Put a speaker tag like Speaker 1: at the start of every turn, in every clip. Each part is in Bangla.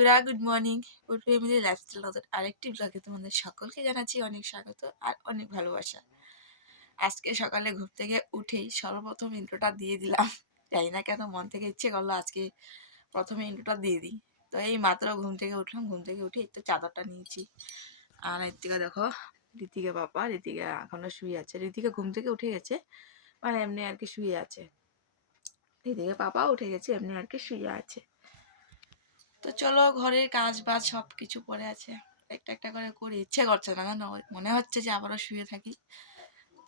Speaker 1: বন্ধুরা good morning good family lifestyle নতুন আরেকটি ব্লগে তোমাদের সকলকে জানাচ্ছি অনেক স্বাগত আর অনেক ভালোবাসা। আজকে সকালে ঘুম থেকে উঠেই সর্বপ্রথম ইন্ট্রোটা দিয়ে দিলাম। জানি না কেন মন থেকে ইচ্ছে করল আজকে প্রথমে ইন্ট্রোটা দিয়ে দিই। তো এই মাত্র ঘুম থেকে উঠলাম, ঘুম থেকে উঠে একটু চাদরটা নিয়েছি। আর ঋতিকা দেখো ঋতিকা বাবা ঋতিকা এখনও শুয়ে আছে। ঋতিকা ঘুম থেকে উঠে গেছে মানে এমনি আর কি শুয়ে আছে। ঋতিকা পাপা উঠে গেছে, এমনি আর কি শুয়ে আছে। তো চলো ঘরের কাজ বাজ সব কিছু পড়ে আছে। একটা একটা করে করি। ইচ্ছে করছে না, জানো? মনে হচ্ছে যে আবারও শুয়ে থাকি।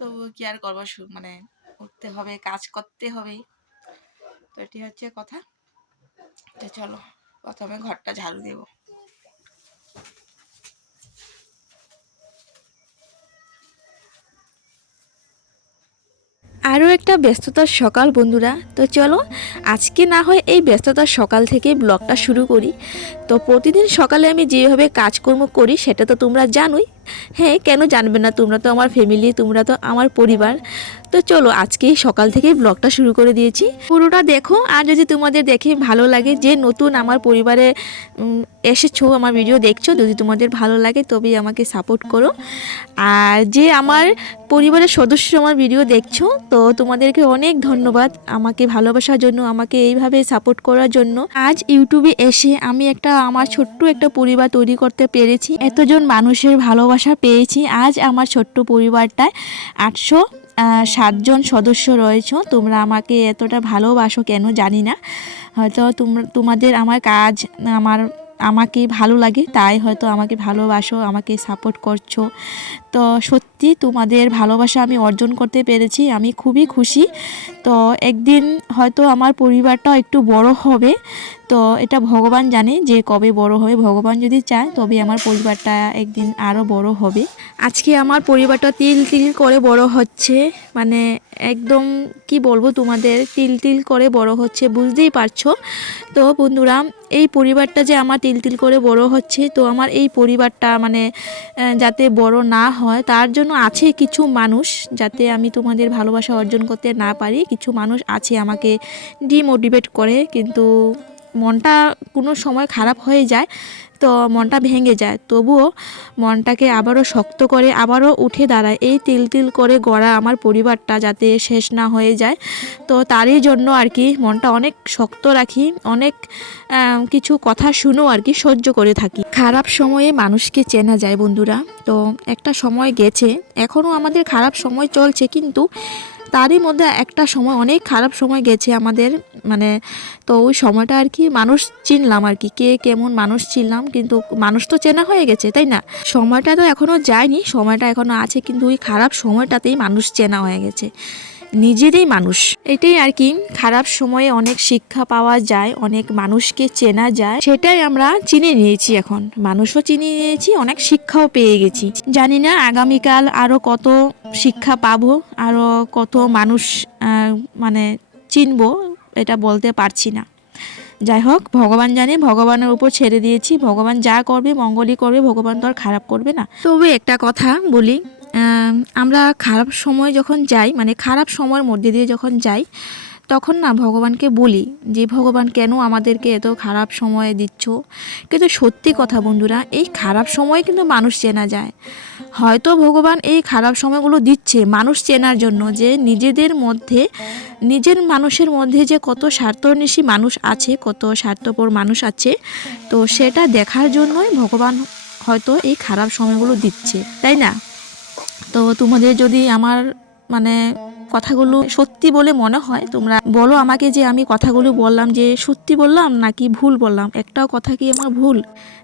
Speaker 1: তো কি আর করব? মানে উঠতে হবে, কাজ করতে হবে তো এটি হচ্ছে কথা। তো চলো, প্রথমে ঘরটা ঝাড়ু দেবো।
Speaker 2: আরও একটা ব্যস্ততার সকাল, বন্ধুরা। তো চলো, আজকে না হয় এই ব্যস্ততার সকাল থেকে ব্লগটা শুরু করি। তো প্রতিদিন সকালে আমি যেভাবে কাজকর্ম করি, সেটা তো তোমরা জানোই। হ্যাঁ কেন জানবে না? তোমরা তো আমার ফ্যামিলি তোমরা তো আমার পরিবার। তো চলো আজকেই সকাল থেকে ব্লগটা শুরু করে দিয়েছি। পুরোটা দেখো, আর যদি তোমাদের দেখে ভালো লাগে যে নতুন আমার পরিবারে এসেছ, আমার ভিডিও দেখছ, যদি তোমাদের ভালো লাগে তবেই আমাকে সাপোর্ট করো। আর যে আমার পরিবারের সদস্য আমার ভিডিও দেখছ, তো তোমাদেরকে অনেক ধন্যবাদ আমাকে ভালোবাসার জন্য, আমাকে এইভাবে সাপোর্ট করার জন্য। আজ ইউটিউবে এসে আমি একটা, আমার ছোট্ট একটা পরিবার তৈরি করতে পেরেছি। এতজন মানুষের ভালোবাসা পেয়েছি। আজ আমার ছোট্ট পরিবারটায় আটশো সাতজন সদস্য রয়েছে, তোমরা আমাকে এতটা ভালোবাসো কেন জানি না। হয়তো তোমরা, তোমাদের আমার কাজ, আমার আমাকে ভালো লাগে, তাই হয়তো আমাকে ভালোবাসো, আমাকে সাপোর্ট করছ। তো সত্যি তোমাদের ভালোবাসা আমি অর্জন করতে পেরেছি, আমি খুবই খুশি। তো একদিন হয়তো আমার পরিবারটা একটু বড় হবে, তো এটা ভগবান জানে যে কবে বড় হবে। ভগবান যদি চায় তবে আমার পরিবারটা একদিন আরও বড় হবে। আজকে আমার পরিবারটা তিল তিল করে বড় হচ্ছে মানে একদম কি বলব তোমাদের, তিল তিল করে বড় হচ্ছে, বুঝতেই পারছ? তো বন্ধুরা, এই পরিবারটা যে আমার তিল তিল তিল করে বড় হচ্ছে। তো আমার এই পরিবারটা মানে যাতে বড় না হয়, তার জন্য আছে কিছু মানুষ যাতে আমি তোমাদের ভালোবাসা অর্জন করতে না পারি। কিছু মানুষ আছে আমাকে ডিমোটিভেট করে, কিন্তু মনটা কোনো সময় খারাপ হয়ে যায়, তো মনটা ভেঙে যায়। তবুও মনটাকে আবারও শক্ত করে আবারও উঠে দাঁড়ায়। এই তিল তিল করে গড়া আমার পরিবারটা যাতে শেষ না হয়ে যায়। তো তারই জন্য আর কি মনটা অনেক শক্ত রাখি, অনেক কিছু কথা শুনেও আর কি সহ্য করে থাকি। খারাপ সময়ে মানুষকে চেনা যায় বন্ধুরা। তো একটা সময় গেছে, এখনও আমাদের খারাপ সময় চলছে, কিন্তু তারই মধ্যে একটা সময়, অনেক খারাপ সময় গেছে আমাদের মানে তো ওই সময়টা আর কি মানুষ চিনলাম আর কি, কে কেমন মানুষ চিনলাম কিন্তু মানুষ তো চেনা হয়ে গেছে, তাই না? সময়টা তো এখনও যায়নি, সময়টা এখনও আছে, কিন্তু ওই খারাপ সময়টাতেই মানুষ চেনা হয়ে গেছে। নিজেরই মানুষ। এটাই আর কি খারাপ সময়ে অনেক শিক্ষা পাওয়া যায়, অনেক মানুষকে চেনা যায়। সেটাই আমরা চিনে নিয়েছি এখন। মানুষও চিনে নিয়েছি, অনেক শিক্ষাও পেয়ে গেছি। জানি না আগামীকাল আরও কত শিক্ষা পাবো আরও কত মানুষ মানে চিনবো, এটা বলতে পারছি না। যাই হোক, ভগবান জানে, ভগবানের উপর ছেড়ে দিয়েছি। ভগবান যা করবে, মঙ্গলই করবে, ভগবান তো আর খারাপ করবে না। তবে একটা কথা বলি আমরা খারাপ সময় যখন যাই মানে খারাপ সময়ের মধ্যে দিয়ে যখন যাই, তখন না ভগবানকে বলি যে, ভগবান, কেন আমাদেরকে এত খারাপ সময় দিচ্ছ? কিন্তু সত্যি কথা বন্ধুরা, এই খারাপ সময়ে কিন্তু মানুষ চেনা যায়। হয়তো ভগবান এই খারাপ সময়গুলো দিচ্ছে মানুষ চেনার জন্য যে, নিজেদের মধ্যে, নিজের মানুষের মধ্যে যে কত স্বার্থনিশী মানুষ আছে, কত স্বার্থপর মানুষ আছে, তো সেটা দেখার জন্যই ভগবান হয়তো এই খারাপ সময়গুলো দিচ্ছে। তাই না? তো তোমাদের যদি আমার মানে কথাগুলো সত্যি বলে মনে হয়, তোমরা বলো আমাকে যে আমি কথাগুলো বললাম, যে সত্যি বললাম নাকি ভুল বললাম? একটাও কথা কি আমার ভুল?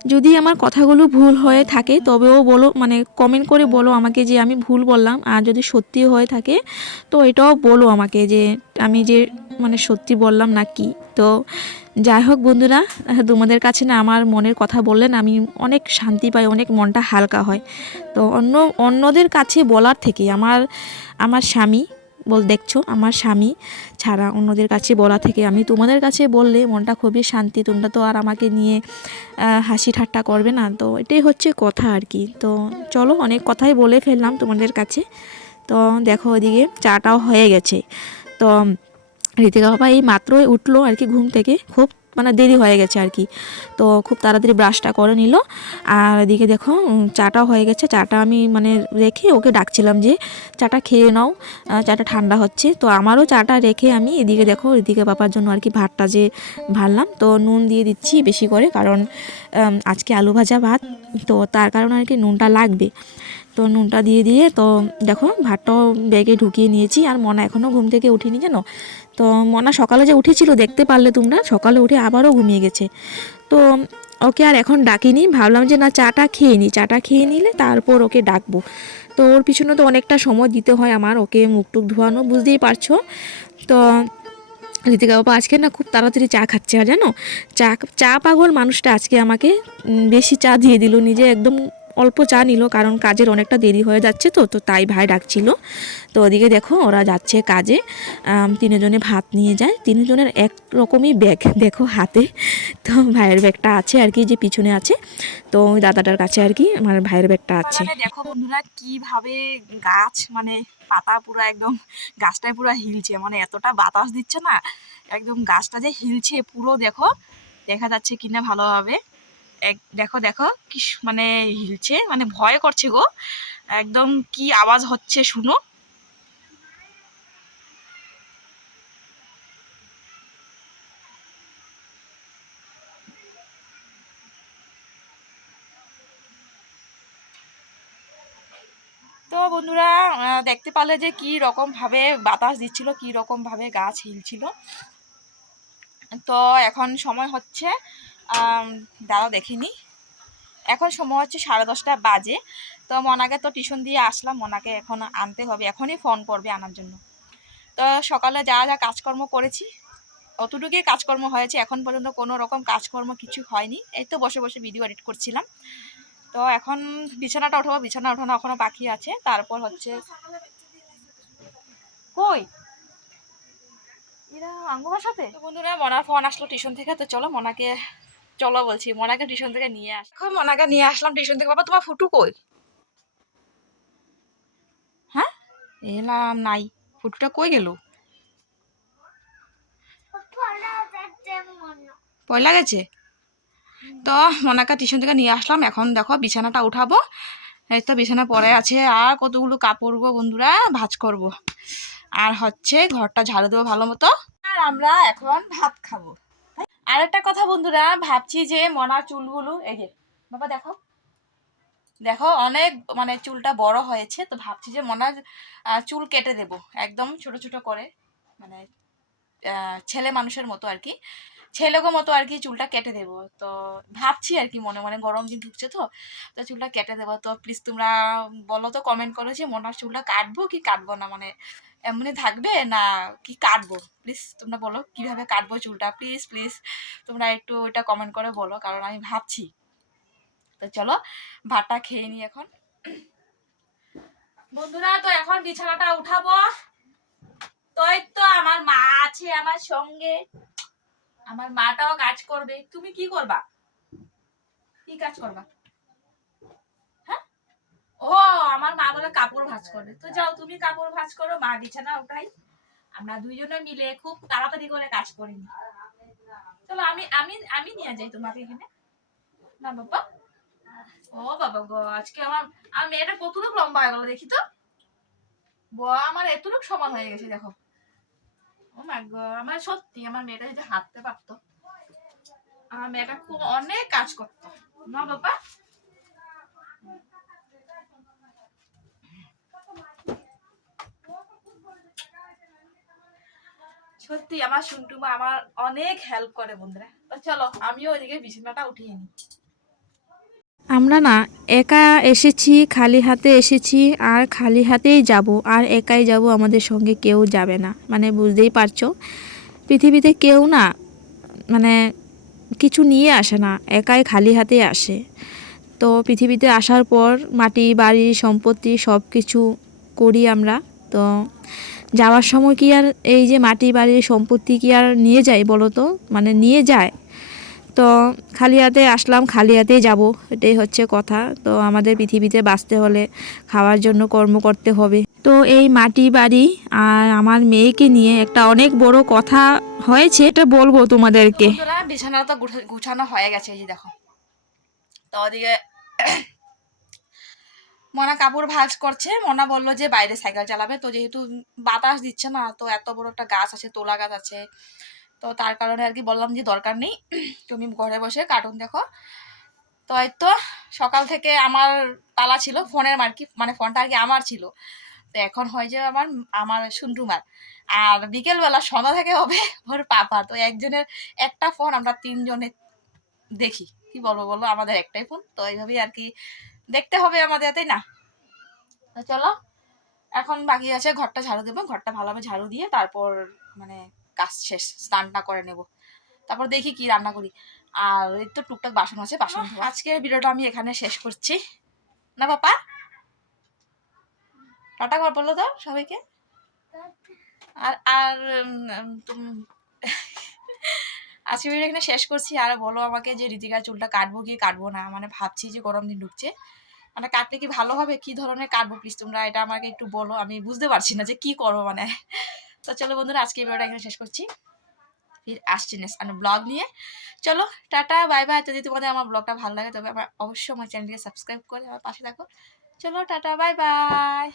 Speaker 2: যদি আমার কথাগুলো ভুল হয়ে থাকে, তবেও বলো মানে কমেন্ট করে বলো আমাকে যে আমি ভুল বললাম, আর যদি সত্যি হয়ে থাকে, তো এটাও বলো আমাকে যে আমি যে মানে সত্যি বললাম না কি? তো যাই হোক বন্ধুরা তোমাদের কাছে না আমার মনের কথা বললেন, আমি অনেক শান্তি পাই, অনেক মনটা হালকা হয়। তো অন্য, অন্যদের কাছে বলার থেকে আমার আমার স্বামী, বল, দেখছ, আমার স্বামী ছাড়া অন্যদের কাছে বলা থেকে আমি তোমাদের কাছে বললে মনটা খুবই শান্তি, তোমরা তো আর আমাকে নিয়ে হাসি ঠাট্টা করবে না। তো এটাই হচ্ছে কথা আর কি। তো চলো, অনেক কথাই বলে ফেললাম তোমাদের কাছে। তো দেখো ওদিকে চাটাও হয়ে গেছে। তো ঋতিকা বাবা এই মাত্রই উঠল আর কি ঘুম থেকে। খুব মানে দেরি হয়ে গেছে আর কি। তো খুব তাড়াতাড়ি ব্রাশটা করে নিল। আর এদিকে দেখো চাটাও হয়ে গেছে। চাটা আমি মানে রেখে ওকে ডাকছিলাম যে, চাটা খেয়ে নাও চাটা ঠান্ডা হচ্ছে। তো আমারও চাটা রেখে আমি এদিকে দেখো এদিকে বাবার জন্য আর কি ভাতটা যে ভাললাম তো নুন দিয়ে দিচ্ছি বেশি করে। কারণ আজকে আলু ভাজা ভাত, তো তার কারণে আর কি নুনটা লাগবে। তো নুনটা দিয়ে দিয়ে, তো দেখো, ভাতটাও ব্যাগে ঢুকিয়ে নিয়েছি। আর মনা এখনও ঘুম থেকে উঠিনি জানো? তো মনা সকালে যে উঠেছিল, দেখতে পারলে তোমরা, সকালে উঠে আবারও ঘুমিয়ে গেছে। তো ওকে আর এখন ডাকিনি, ভাবলাম যে না, চাটা খেয়ে নিই চাটা খেয়ে নিলে তারপর ওকে ডাকবো। তো ওর পিছনে তো অনেকটা সময় দিতে হয় আমার, ওকে মুখ টুক ধোয়ানো, বুঝতেই পারছ? তো ঋতিকা বাবা আজকে না খুব তাড়াতাড়ি চা খাচ্ছে, আর জানো? চা চা পাগল মানুষটা আজকে আমাকে বেশি চা দিয়ে দিল, নিজে একদম অল্প চা নিল, কারণ কাজের অনেকটা দেরি হয়ে যাচ্ছে তো তো তাই ভাই ডাকছিল। তো ওদিকে দেখো, ওরা যাচ্ছে কাজে। তিনজনে ভাত নিয়ে যায়। তিনজনের এক রকমই ব্যাগ দেখো হাতে। তো ভাইয়ের ব্যাগটা আছে আর কি, যে পিছনে আছে। তো ওই দাদাটার কাছে আর কি, আমার ভাইয়ের ব্যাগটা আছে।
Speaker 1: মানে দেখো বন্ধুরা, কীভাবে গাছ মানে পাতা পুরো একদম, গাছটায় পুরো হিলছে। মানে এতটা বাতাস দিচ্ছে না, একদম গাছটা যে হিলছে পুরো দেখো, দেখা যাচ্ছে কিনা ভালোভাবে। এক, দেখো দেখো, কি মানে হিলছে মানে ভয় করছে গো। একদম কি আওয়াজ হচ্ছে শুনো। তো বন্ধুরা দেখতে পারলে যে কি রকম ভাবে বাতাস দিচ্ছিল, কি রকম ভাবে গাছ হিলছিল। তো এখন সময় হচ্ছে দাঁড়াও দেখিনি এখন সময় হচ্ছে সাড়ে দশটা বাজে। তো মনাকে তো টিউশন দিয়ে আসলাম, মনাকে এখন আনতে হবে। এখনই ফোন করবে আনার জন্য। তো সকালে যা যা কাজকর্ম করেছি, অতটুকুই কাজকর্ম হয়েছে। এখন পর্যন্ত কোনো রকম কাজকর্ম কিছু হয়নি। এই তো বসে বসে ভিডিও এডিট করছিলাম। তো এখন বিছানাটা উঠাবো বিছানা উঠানো এখনও বাকি আছে। তারপর হচ্ছে কই? এরা সাথে? বন্ধুরা, মনার ফোন আসলো টিউশন থেকে। তো চলো মনাকে চলো বলছি মনাকে টিউশন থেকে নিয়ে আস। এখন মনাকে নিয়ে আসলাম টিউশন থেকে। বাবা তোমার ফুটু কই? হ্যাঁ? এলাম নাই। ফুটুটা কই গেল? পয়লা গেছে? তো মনাকা টিউশন থেকে নিয়ে আসলাম। এখন দেখো বিছানাটা উঠাবো। এই তো বিছানা পরে আছে। আর কতগুলো কাপড় গো বন্ধুরা ভাজ করব। আর হচ্ছে ঘরটা ঝাড়ু দেবো ভালো মতো। আর আমরা এখন ভাত খাব। আর একটা কথা বন্ধুরা, ভাবছি যে মনার চুলগুলো, এই যে, বাবা দেখো। দেখো, অনেক মানে চুলটা বড় হয়েছে, তো ভাবছি যে মনার চুল কেটে দেব, একদম ছোট ছোট করে মানে ছেলে মানুষের মতো আর কি। ছেলেগো মতো আর কি চুলটা কেটে দেবো। তো ভাবছি আর কি মনে মনে, গরম দিন ঢুকছে তো তো চুলটা কেটে দেবো। তো প্লিজ তোমরা বলো তো কমেন্ট করো যে মনার চুলটা কাটবো কি কাটবো না মানে এমনি থাকবে না কি কাটবো? প্লিজ তোমরা বলো কীভাবে কাটবো চুলটা প্লিজ প্লিজ তোমরা একটু ওইটা কমেন্ট করে বলো, কারণ আমি ভাবছি। তো চলো, ভাতটা খেয়ে নিই এখন। বন্ধুরা, তো এখন বিছানাটা উঠাবো। তো তো আমার মা আছে আমার সঙ্গে। আমার মাটাও কাজ করবে। তুমি কি করবা? কি কাজ করবা? হ্যাঁ? ও, আমার মা বলে কাপড় ভাঁজ করবে। তো যাও, তুমি কাপড় ভাঁজ করো, মা বিছানা উঠাই আমরা দুইজনে মিলে খুব তাড়াতাড়ি করে কাজ করি চলো, আমি আমি আমি নিয়ে যাই তোমাকে এখানে। না, বাবা। ও, বাবা গো, আজকে আমার আমার মেয়েটা কতটুকু লম্বা হয়ে গেল দেখি তো। ব, আমার এতটুকু সমান হয়ে গেছে, দেখো। গড আমার সত্যি আমার মেয়েটা যদি হাঁটতে পারতো, আমার মেয়েটা খুব অনেক কাজ করতো। না বাবা? সত্যি আমার আমার অনেক হেল্প করে বন্ধুরা। চলো, আমিও ওইদিকে বিছানাটা উঠিয়ে নিই।
Speaker 2: আমরা না একা এসেছি, খালি হাতে এসেছি, আর খালি হাতেই যাব, আর একাই যাব, আমাদের সঙ্গে কেউ যাবে না। মানে বুঝতেই পারছ? পৃথিবীতে কেউ না মানে কিছু নিয়ে আসে না, একাই খালি হাতে আসে। তো পৃথিবীতে আসার পর মাটি, বাড়ি, সম্পত্তি সব কিছু করি আমরা। তো যাওয়ার সময় কি আর এই যে মাটি, বাড়ি, সম্পত্তি কি আর নিয়ে যায় বলো তো? মানে নিয়ে যায়। তো খালি হাতে আসলাম খালি হাতেই যাব, এটাই হচ্ছে কথা। তো আমাদের পৃথিবীতে বাঁচতে হলে খাওয়ার জন্য কর্ম করতে হবে। তো এই মাটি বাড়ি আর আমার মেয়েকে নিয়ে একটা অনেক বড় কথা হয়েছে, এটা বলব তোমাদেরকে।
Speaker 1: বিছানা তো গুছা- গুছানো হয়ে গেছে, এই যে দেখো। তো ওদিকে মনা কাপড় ভাঁজ করছে। মনা বলল যে বাইরে সাইকেল চালাবে। তো যেহেতু বাতাস দিচ্ছে না, তো এত বড় একটা গাছ আছে, তোলা গাছ আছে। তো তার কারণে আর কি বললাম যে দরকার নেই। তুমি ঘরে বসে কার্টুন দেখো। তো এই তো সকাল থেকে আমার তালা ছিল, ফোনের আর মার্কি মানে ফোনটা আর কি আমার ছিল। তো এখন হয় যে আমার আমার সুন্টুমার আর বিকেলবেলা সন্ধ্যা থেকে হবে ওর পাপা। তো একজনের একটা ফোন, আমরা তিনজনে দেখি। কি বলব বলো? আমাদের একটাই ফোন। তো এইভাবেই আর কি দেখতে হবে আমাদের, তাই না? চলো, এখন বাকি আছে, ঘরটা ঝাড়ু দেবো। ঘরটা ভালোভাবে ঝাড়ু দিয়ে তারপর মানে কাজ শেষ স্নানটা করে নেব। তারপর দেখি কি রান্না করি। আর এই তো টুকটাক বাসন আছে বাসন। আজকের ভিডিওটা আমি এখানে শেষ করছি। না পাপা? টাটা কর বলল তো সবাইকে। আর আর আজকে ভিডিও এখানে শেষ করছি। আর বলো আমাকে যে ঋতিকার চুলটা কাটবো কি কাটবো না। মানে ভাবছি যে গরম দিন ঢুকছে। মানে কাটলে কি ভালো হবে? কি ধরনের কাটবো? প্লিজ তোমরা এটা আমাকে একটু বলো, আমি বুঝতে পারছি না যে কি করব মানে। তো চলো বন্ধুরা, আজকে এই ভিডিওটা এখানে শেষ করছি। ফির আসছি নেক্সট ব্লগ নিয়ে। চলো, টাটা বাই বাই যদি তোমাদের আমার ব্লগটা ভালো লাগে, তবে আমার অবশ্যই আমার চ্যানেলকে সাবস্ক্রাইব করে আমার পাশে থাকো। চলো, টাটা বাই বাই